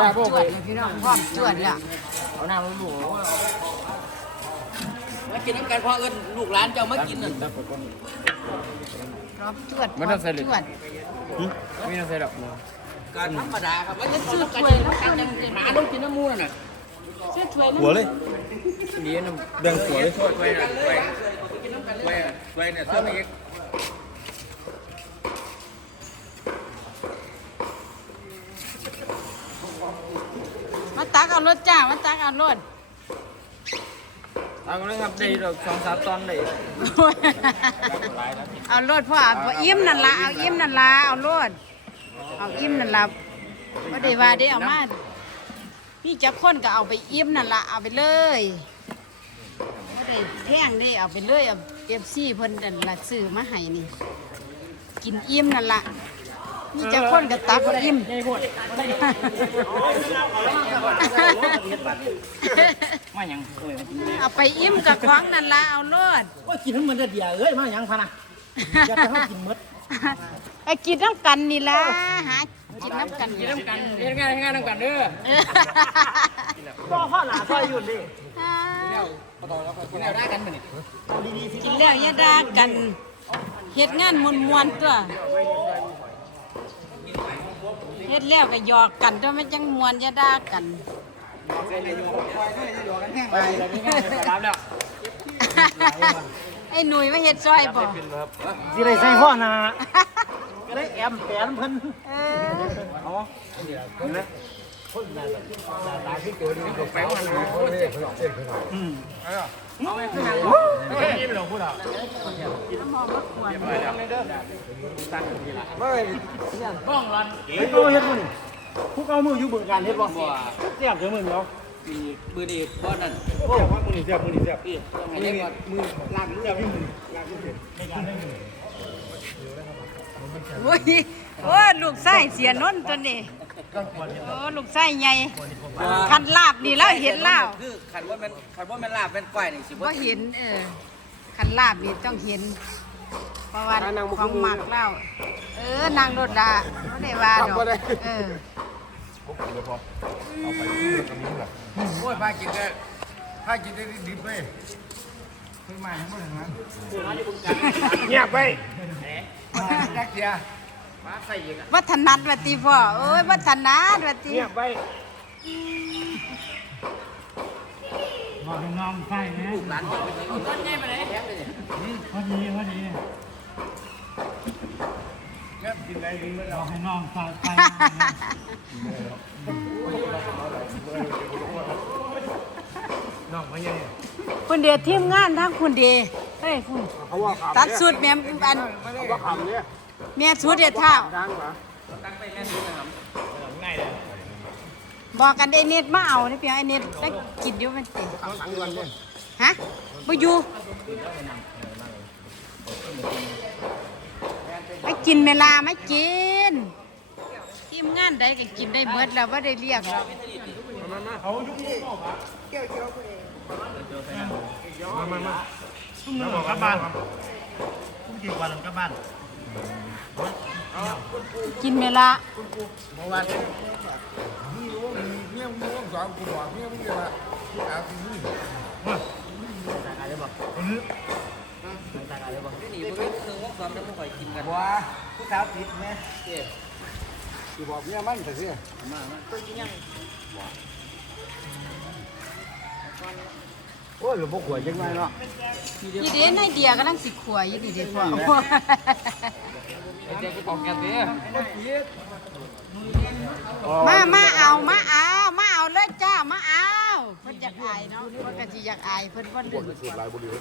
ร้อมจวดเลยพี่น้องพร้อมจวดแล้วเอาหน้ามาหมูมากินน้ำกันพราะเอิญลูกหลานเจ้ามากินนั่นพร้อมจวดไม่ต้องใส่เลยจวดไม่ต้องใส่หรอกการธรรมดาครับว่าจะซื้อถ้วยน้ำกันยังหาต้องกินน้ำมูนน่ะเสื้อถ้วยหัวเลยดีนะแบ่งหัวเลยช่วยไว้นะไว้ไว้ไว้เนี่ยเสื้อไม่ยักมาตัก เอารถจ้ามาตักเอารถเอาเลยครับได้ดอกสองสามตอนได้เอารถพ่อเอาอิ่มนั่นละเอาอิ่มนั่นละเอารถเอาอิ่มนั่นละว่าได้ว่าได้เอามาพี่จับคนก็เอาไปอิ่มนั่นละเอาไปเลยว่าได้แท่งได้เอาไปเลยเอาเอฟซีเพิ่นนั่นละซื้อมาให้นี่ กินอิ่มนั่นละ พี่จับคนก็ตักเอาอิ่มมาหยังเอ้ยเอาไปอิ่มกับของนั่นละเอารถว่ากินทั้งมันจะเดียเอ้ยมาหยังพะนะอยากจะให้กินมดไปกินน้ำกันนี่ละหากินน้ำกันกินน้ำกันเฮ็ดงานเฮ็ดงานน้ำกันเด้อพ่อพ่อหลาพ่ออยู่ดิกินแล้วได้กันบ่นี่กินแล้วอย่าด่ากันเฮ็ดงานมวนมวนๆตัว เฮ็ดแล้วก็หยอกกันตัวไม่จังมวนอย่าด่ากันไปแล้วนี่ง่ายไปรับแล้วไอ้หนุ่ยมาเฮ็ดซอยบ่สิได้ใส่พ่อนาก็ได้แอมแปนเพิ่นเออไปวันนั้นโอ้ยเอาไปขึ้นหนังนี่ไม่ต้องพูดอะไม่ บ้องรันเฮ้เอาเฮ็ดบ่นี่พวกเอามืออยู่เบิ่งการเฮ็ดบ่เสียบเด้อมึงเนาะมือดีบ่นั่นโอ้ว่ามึงนี่เสียบมึงนี่เสียบพี่ให้ได้ก่อนมือลากเสียบพี่มึงโอ้ยโอ้ยลูกไส้เสียนนท์ตัวนี้ โอ้ลูกไส้ใหญ่คันลาบนี่แล้วเห็นแล้วคือขันว่ามันขันว่ามันลาบเป็นก้อยนี่สิบ่บ่เห็นเออคันลาบนี่ต้องเห็นเพราะว่าของหมักแล้วเออนางรถดาบ่ได้ว่าดอกเออโอ้ยพากินได้พากินได้ดิบเลยคือมาให้หมดนั้นเงียบไปจักเสีย มาใส่อีกอะวัฒนัดวัติพ่อโอ้ยวัฒนัดวัติเงียบไปบอกน้องใช่นะลูกหลานเอาไปเลยเอาต้นใหญ่ไปไหนแถมไปเลยพอดีพอดีเงี้ยกินอะไรกินไม่บเอาอกให้น้องใส่ไปน้องมาเยังเนี่ยคุณเดียทีมงานทั้งคุณเดียเฮ้ยคุณเขาว่าขำตัดสุดแม่อันเขาว่าขำเนี่ย แม่สุดเดียเท้าดังกว่าบอกกันไอ้เน็ตมาเอานี่เพียงไอ้เน็ตได้กินอยู่มันติเขาสั่งวันเลยฮะบ่อยู่ไอ้กินเวลาไม่กินทีมงานใดก็กินได้เบิดแล้วว่าได้เรียกแล้วมามามาแล้วบอกกลับบ้านพุ่งกี่วันกลับบ้าน กินเวลาเมื่อวานนี่รู้ว่ามีเมียมึงต้องสอนกูบอกเมียมึงจะมาที่อาคือนี่นี่บ่มีคือว่าความจะบ่ค่อยกินกันบัวผู้สาวติดไหมที่บอกเมียมันแต่เสีย โอ้ยหลวงพ่อขวดยังไงเนาะอีเดนไอเดียกำลังสิขัวอยู่ดีเด้พ่อเดี๋ยวกูบอกแกเสียมามาเอามาเอามาเอาเลยจ้ามาเอาเพิ่นอยากอายเนาะเพิ่นก็สิอยากอายเพิ่นบ่ลืม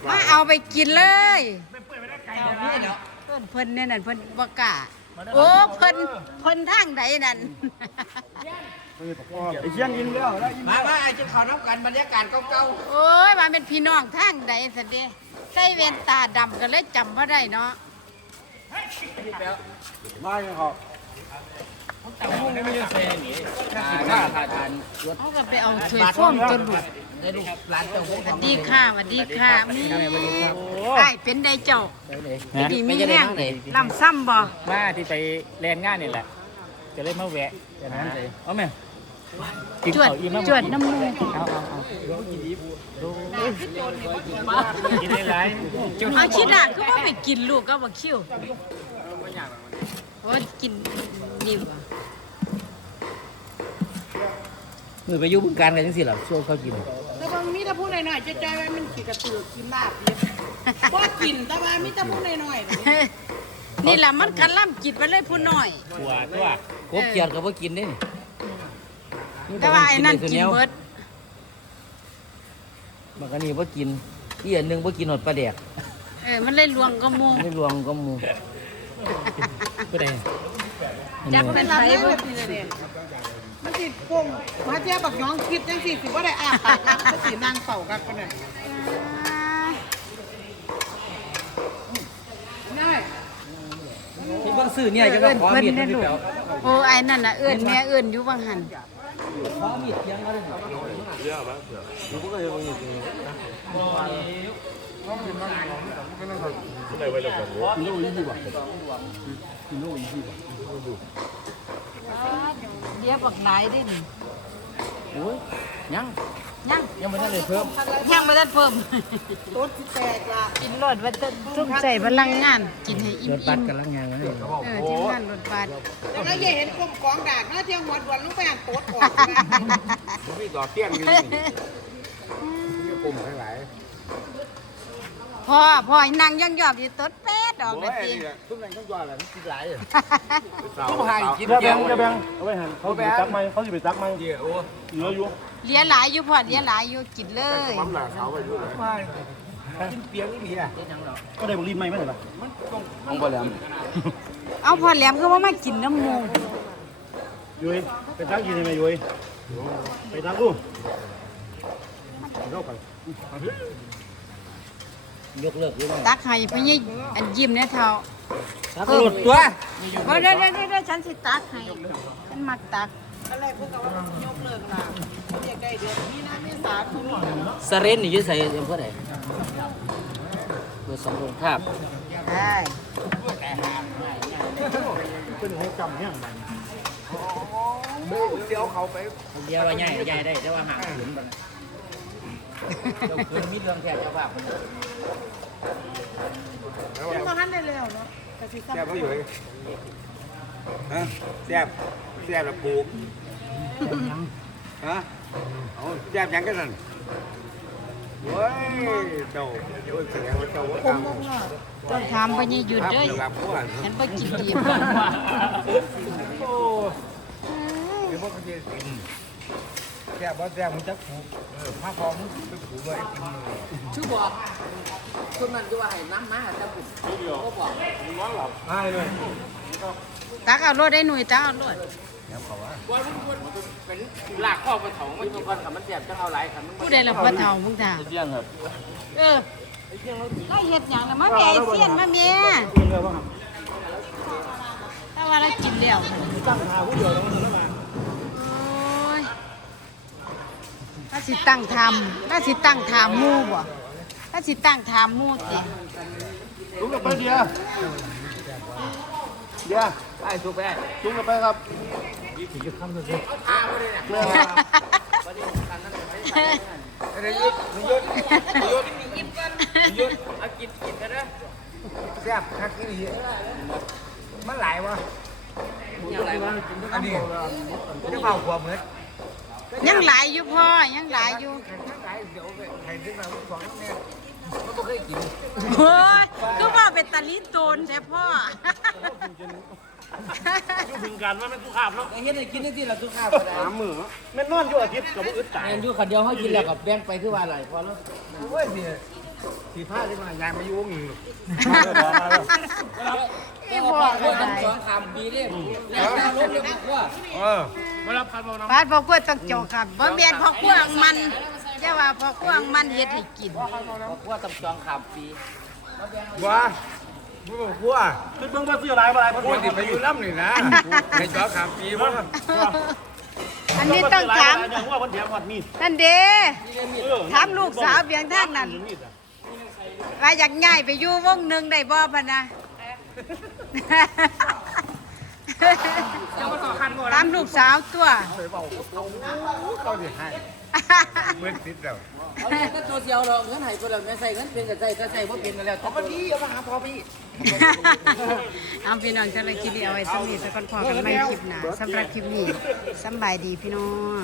มาเอาไปกินเลยเพิ่นเพิ่นเนี่ยนั่นเพิ่นบ่กล้าโอ้เพิ่นเพิ่นทางใดนั่น ไอ้เชียงกินแล้วแล้วมามาไอ้จะเขาน้ำกันบรรยากาศเก่าโอ้ยมาเป็นพี่น้องทางใดซั่นเด้ใส่แว่นตาดำก็เลยจำบ่ได้เนาะมาอย่างเขาไม่ไม่ใช่เสียหนีถ้าถ้าทานเขาก็ไปเอาถ้วยโฟมตัวลูกๆได้ลูกหลานเจ้าสวัสดีค่ะสวัสดีค่ะมีไอ้เป็นได้เจ้าดีมีแรงลำซ้ำบ่มาที่ไปแรงงานนี่แหละ จะเลยมาแวะอย่างนั้นเลยเอาไหม จวดจวดน้ำมูกเอาเอาเอากินได้หลายเอาชิดอะคือว่าไปกินลูกก็บอกคิวว่ากินดีกว่ามือไปยุ่งการกันจังสิเหรอช่วยเขากินแต่บางมีแต่พูดหน่อยๆจะใจอยๆว่ามันขี่กระตือกินลาบเนี่ยว่ากินแต่ว่ามีแต่พูดหน่อยๆแบบนี่แหละมันกันล่ำกินไปเลยผู้น้อยตัวตัวกบเกียดก็บ่กินเด้ แต่ว่าไอ้นั่นกินเบิดมันก็นี่บ่กินอีอันหนึงบ่กินหอดปลาแดกเออมันเลยลวงก็มูไม่รวมก็หมูก็ได้จักเป็นรับไผได้บ่แบบนี้เลยมันสิโป่งมาเทียบักน้องคิดจังสิสิว่าได้อาปากก็สินางเป่ากันปานนั้นได้ที่เบิ่งซื้อเนี่ยจะเอิ้นขอเพิ่นมีดแน่ให้ลูกแป๋วโอ้ไอ้นั่นน่ะเอิ้นแม่เอิ้นอยู่บางหัน ขอมีดเทียงเขาเลยเดี๋ยวบักหลายเด้นี่โอ้ยยังยังยังไม่ทันได้เพิ่มยังบ่ทันเพิ่มต้นสิแตกละกินรสว่าจะทุ่มใจพลังงาน กินให้อิ่รมถบัอิ่สมกำลังงาน เลยเออทีมงานรถบัสแล้วก็อย่าเห็นกลมกองดากนะเที่ยวหัวด่วนลงไปอ่านโต๊ดออกมีต่อเตี้ยงนี่มีกลุ่มทั้งหลายพ่อพ่อให้นั่งย่องยอบอยู่ต้นเป็ดดอกโอ้เลยยตินี่ทุกอย่างต้องยอดเลยกินหลายทุกหายกินจะแบ่เดียงวจะแบ่งเอาไว้หันเขาสิไปซักไหมเขาสิไปซักไหมเดี๋ยวโอ้เหลืออยู่เหลียหลายอยู่พ่อเหลียหลายอยู่กินเลยปั๊มหนาเขาไปด้วยกิน เปียงนี่ดีอะก็ได้บอกรีบไหมไม่ใช่ปะของบ่แหลมเอาพ่อแหลมก็ว่ามากินน้ำหมูยุ้ยไปซักกินได้ไหมยุ้ยไปซักลูกเข้าไปยกเลิกหรือไม่ตักให้พ่อยี่อันยิ้มเนี่ยเท่าตักหลุดตัวเออเดี๋ยวเดี๋ยวเดี๋ยวฉันสิตักให้ฉันมักตัก อะไรพวกเรายกเลิกละเรียกได้เดือนนี้นะเมษาคุณสเรนนี่อยืดใส่อำเภอไหนเพื่อสำรองภาพได้เป็นให้จำเนี่ยเดี๋ยวเขาไปเดียวว่าใหญ่ใหญ่ได้แต่ว่าห่างขืนบัดเจ้าขืนมีเรื่องแทนเจ้าภาพเป็นมาหันได้แล้วเนาะแต่สิแซ่บเขาอยู่เลย ฮะแซ่บแซ่บแล้วปลูกฮะเอาแซ่บยังกันนั่นเว้ยเจ้าเจ้าแสดงว่าเจ้าว่าตามต้องถามพ่อยี่หยุดครับเด้ยหลับก่อนฉันไปกินดีโอ้เดี๋ยวพวกเขาจะแซ่บว่าแซ่บมึงจะปลูกเออผ้าคอมึงไปปลูกเลยกินเลยชื่อบอกคนนั้นจะว่าให้น้ำมาแต่ผมก็บอกใช่เลย ตักเอารถได้หน่วยตักเอารถว่ามันควรเป็นหลากข้อไปถองมันกินก่อนกับมันเสียบจะเอาหลายคันมันผู้ใดละพ่อเฒ่ามึงท่าเที่ยงครับเออได้เฮ็ดหยังล่ะมาแม่ไอ้เสียนมาแม่เที่ยงแล้วบ้างครับถ้าว่าเรากินแล้วตั้งหาผู้เดียวแล้วมันแล้วมาโอ้ยถ้าสิตั้งทำถ้าสิตั้งถามหมู่บ่ถ้าสิตั้งถามหมู่ติลุกกับไปเดียว เดียวไอ้ทุกไปลุกกับไปครับเดี๋ยวยุดยุดยุดยุดเอากินกินกันนะแซ่บคักนี่มันหลายวะยังไรวะอันนี้จะเผาหัวเหมือนยังหลายอยู่พ่อยังหลายอยู่ หลายเดี๋ยวใครที่มาสองเนี่ยมันก็เคยกินโอ้ยก็ว่าเป็นตะลิโตนแท้พ่ออยู่บึงการว่ามันทุกขาบเนาะเฮ็ดให้กินได้ที่เราทุกข้าวสามมือแม่นอนอยู่อาทิตย์กับอึดตายแอนอยู่คนเดียวเขากินแล้วกับแบ่งไปคือว่าอะไรพอแล้วโอ้ยสิสีผ้าที่มายายมายุ่งอยู่ไอ้พ่อก็ได้สองคำปีเลยแล้วถ้าลบเลยว่าเออบาดพ่อครัวต้องเจาะครับบ่แม่นพ่อครัวอังมัน อย่าว่าพ่อครัวอังมันเฮ็ดให้กินบอกว่าต้องจองคำปีว้าไม่บอกว่าคือเบิ่งว่าซื้อหลายบ่หลายบ่โอ้ยติดไปอยู่ล้ำนี่นะในจอขามปีมั้งอันนี้ต้องถามอย่างว่าวันแถมวัดมีดนั่นเด้ถามลูกสาวเบียงทางนั้นมีดอะว่าอยากย้ายไปอยู่วงหนึงได้บ่พะนะตามลูกสาวตัวไปเบาเขาเขาสิให้ เมื่อติดแล้วเอาเงินก็ตัวเสียวเราเงินให้คนเราเงินใส่เงินเป็นก็ใส่ก็ใส่บ่เป็นก็แล้วเอาพอดีเอามาหาพอพี่เอาพี่น้องจะเลยคลิปนี้เอาไว้สำนีสักก่อนพอกันไม่คลิปหนาสำหรับคลิปนี้สำบายดีพี่น้อง